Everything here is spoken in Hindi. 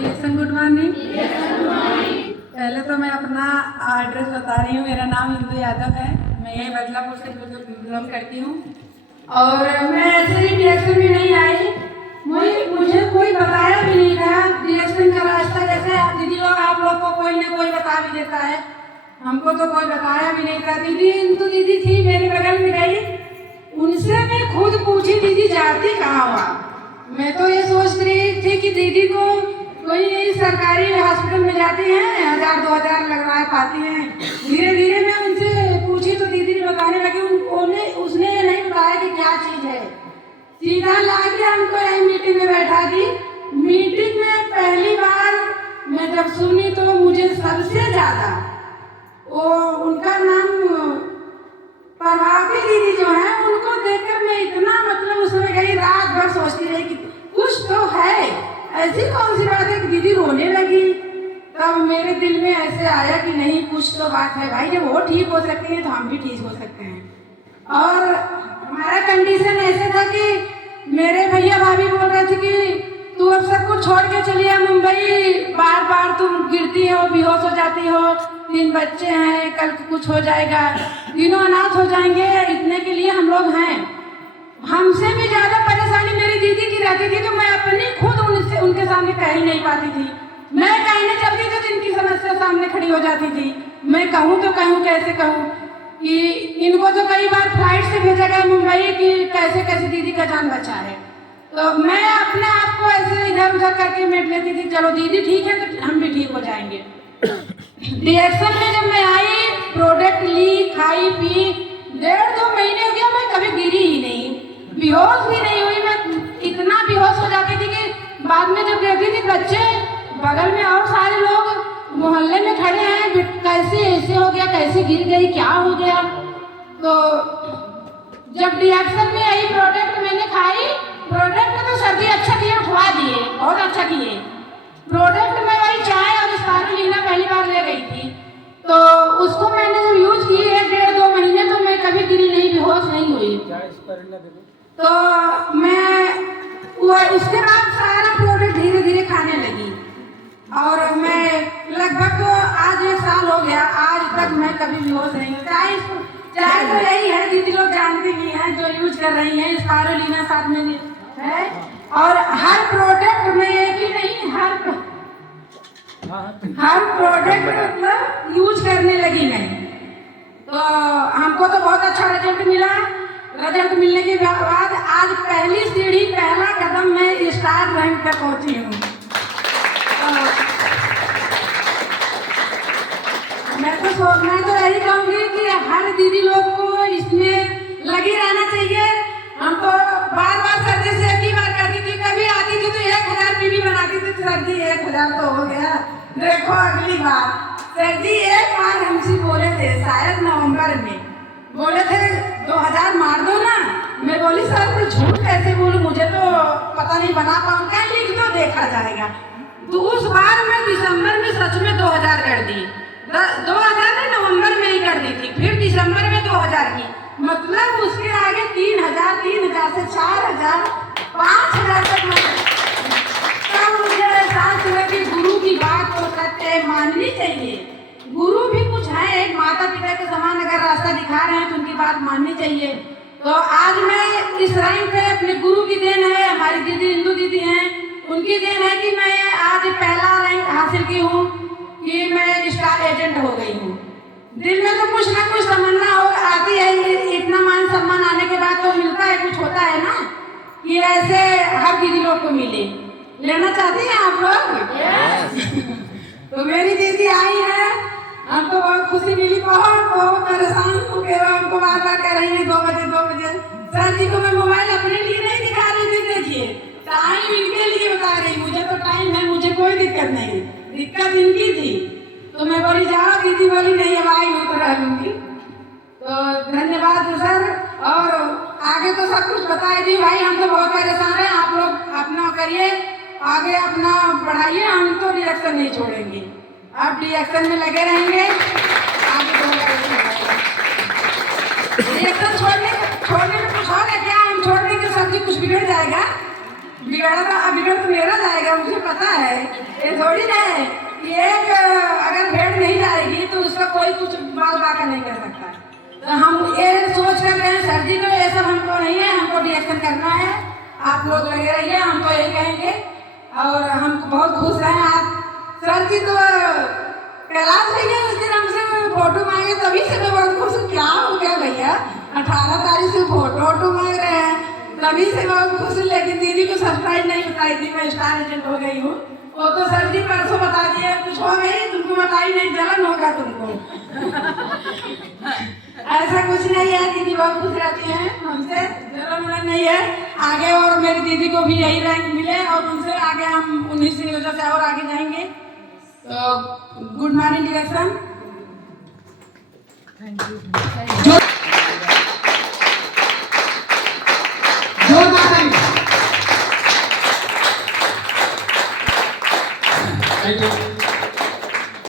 Dear good morning. पहले तो मैं अपना एड्रेस बता रही हूँ। मेरा नाम इंदु यादव है। मैं ये बदलापुर से बिलोंग करती हूँ और मैं ऐसे ही डिएक्शन में नहीं आई। मुझे कोई बताया भी नहीं था डिएक्शन का रास्ता। जैसे दीदी लोग आप लोग को कोई ना कोई बता भी देता है, हमको तो कोई बताया भी नहीं था। दीदी इंदु दीदी थी मेरे बगल में गई, उनसे मैं खुद पूछी दीदी जाती कहाँ हुआ। मैं तो ये सोच रही थी कि दीदी को कोई सरकारी हॉस्पिटल में जाती हैं, 1000-2000 लगवा पाती हैं। धीरे धीरे मैं उनसे पूछी तो दीदी ने बताने लगी। उसने ये नहीं बताया कि क्या चीज़ है। सीधा लाके हमको यही मीटिंग में बैठा दी। मीटिंग में पहली बार मैं जब सुनी तो मुझे सबसे ज़्यादा वो उनका नाम प्रभावती दीदी जो है, उनको देखकर मैं इतना मतलब उसमें गई, रात भर सोचती रही कि कुछ तो है। ऐसी कौन सी बात है कि दीदी रोने लगी। तब मेरे दिल में ऐसे आया कि नहीं कुछ तो बात है भाई, जब वो ठीक हो सकती हैं तो हम भी ठीक हो सकते हैं। और हमारा कंडीशन ऐसे था कि मेरे भैया भाभी बोल रहे थे कि तू अब सब कुछ छोड़ के चलिए मुंबई, बार बार तुम गिरती हो, बेहोश हो जाती हो, 3 बच्चे हैं, कल कुछ हो जाएगा, तीनों अनाथ हो जाएंगे, इतने के लिए हम लोग हैं। हमसे भी ज्यादा परेशानी मेरी दीदी की रहती थी, तो मैं अपनी खुद उनके सामने कह ही नहीं पाती थी। मैं कहने चलती तो जिनकी समस्या सामने खड़ी हो जाती थी। मैं कहूँ तो कहूँ कैसे कहूँ कि इनको तो कई बार फ्लाइट से भेजा गया मुंबई कि कैसे कैसे दीदी का जान बचा है। तो मैं अपने आप को ऐसे इधर उधर करके मेट लेती थी, चलो दीदी ठीक है तो हम भी ठीक हो जाएंगे। डिएक्शन में जब मैं आई, प्रोडक्ट ली, खाई पी, 1.5-2 महीने हो गया, मैं कभी गिरी ही नहीं, बेहोश भी नहीं हुई। मैं इतना बेहोश हो जाती थी कि बाद में जब देखती थी बच्चे बगल में और सारे लोग मोहल्ले में खड़े हैं, कैसे ऐसे हो गया, कैसे गिर गई, क्या हो गया। तो जब डिएक्शन में आई प्रोडक्ट मैंने खाई, प्रोडक्ट तो सभी अच्छा दिए, उठवा दिए, बहुत अच्छा किए। प्रोडक्ट में वही चाय और स्पारुलीना पहली बार ले गई थी, तो उसको मैंने जब यूज की 1-1.5-2 महीने, तो मैं कभी गिरी नहीं, बेहोश नहीं हुई। तो मैं उसके बाद सारा प्रोडक्ट धीरे धीरे खाने लगी और मैं लगभग तो आज 1 साल हो गया, आज तक मैं कभी बेहोश नहीं हुई। चाय तो यही है, दीदी लोग जानती ही हैं जो यूज कर रही हैं, स्पारुलीना साथ में है। और हर प्रोडक्ट में एक ही नहीं, हर प्रोडक्ट मतलब यूज करने लगी मैं। तो हमको तो बहुत अच्छा रिजल्ट मिला। रिजल्ट मिलने के बाद आज पहली सीढ़ी, पहला कदम मैं स्टार रैंक तक पहुंची हूँ। मैं तो यही कहूँगी कि हर दीदी लोग को इसमें लगी रहना चाहिए। हम तो बार बार सर जी से एक ही बार करती थी, कभी आती थी तो 1000 पीवी बनाती थी, सर जी 1000 तो हो गया, देखो अगली बार। सर जी एक बार हमसे बोले थे, शायद नवंबर में बोले थे 2000 मार दो ना। मैं बोली सर मैं झूठ कैसे बोलूं, मुझे तो पता नहीं बना पाऊंगा, लिख दो देखा जाएगा। तो उस बार मैं दिसंबर में सच में 2000 कर दी। 2000 में नवंबर में ही कर दी थी, फिर दिसंबर में 2000 की, मतलब उसके आगे 3000 से 4000 5000 तक। तब मुझे एहसास हुआ कि गुरु की बात तो सत्य माननी चाहिए। गुरु भी कुछ है, एक माता पिता के समान अगर रास्ता दिखा रहे हैं तो उनकी बात माननी चाहिए। तो आज मैं इस रैंक पे अपने गुरु की देन है, हमारी दीदी इंदु दीदी हैं, उनकी देन है कि मैं आज पहला रैंक हासिल की हूँ, कि मैं स्टार एजेंट हो गई हूँ। दिल में तो कुछ ना कुछ तमन्ना हो आती है, इतना मान सम्मान आने के बाद तो मिलता है, कुछ होता है ना, कि ऐसे हर दीदी लोग को मिले। लेना चाहती हैं आप लोग? तो मेरी दीदी आई है, हमको बहुत खुशी मिली, बहुत परेशान हो गए। हमको बार बार कह रही है 2 बजे। सर जी को मैं मोबाइल अपने लिए नहीं दिखा रही थी, देखिए टाइम इनके लिए बता रही, मुझे तो टाइम है, मुझे कोई दिक्कत नहीं, दिक्कत इनकी थी। तो मैं बोली जाओ, दीदी बोली नहीं अब आई हूँ तो रह लूंगी। तो धन्यवाद सर, और आगे तो सब कुछ बताई दी भाई, हम तो बहुत परेशान हैं, आप लोग अपना करिए, आगे अपना बढ़ाइए, हम तो रिएक्शन नहीं छोड़ेंगे, आप रिएक्शन में लगे रहेंगे। आगे रिएक्शन छोड़ने में कुछ और है क्या? हम छोड़ देंगे सब्जी कुछ बिगड़ जाएगा? बिगड़ तो मेरा जाएगा, मुझे पता है। ये थोड़ी ना है कि एक अगर भेड़ नहीं जाएगी तो उसका कोई कुछ बाल बाका नहीं कर सकता। तो हम ये सोच कर रहे हैं सर जी को, ये सब हमको नहीं है, हमको रिएक्शन करना है, आप लोग लगे रहिए, हम तो यही कहेंगे। और हम बहुत खुश हैं आप सर जी। तो कैलाश भैया उस दिन हमसे फोटो मांगे, तभी से मैं बहुत खुश हूँ। क्या हो गया भैया, 18 तारीख से फोटो मांग रहे हैं, तभी से बहुत खुश हूँ। लेकिन दीदी को सरप्राइज नहीं बताई थी, मैं स्टार एजेंट हो गई हूँ। वो तो सर जी परसों बता दिए, कुछ हो गई तुमको बताई नहीं, जलन होगा तुमको। ऐसा कुछ नहीं है, दीदी बहुत खुश रहती हैं हमसे, जलन नहीं है। आगे और मेरी दीदी को भी यही रैंक मिले और उनसे आगे हम 19 की वजह से और आगे जाएंगे। तो good morning direction. Thank you.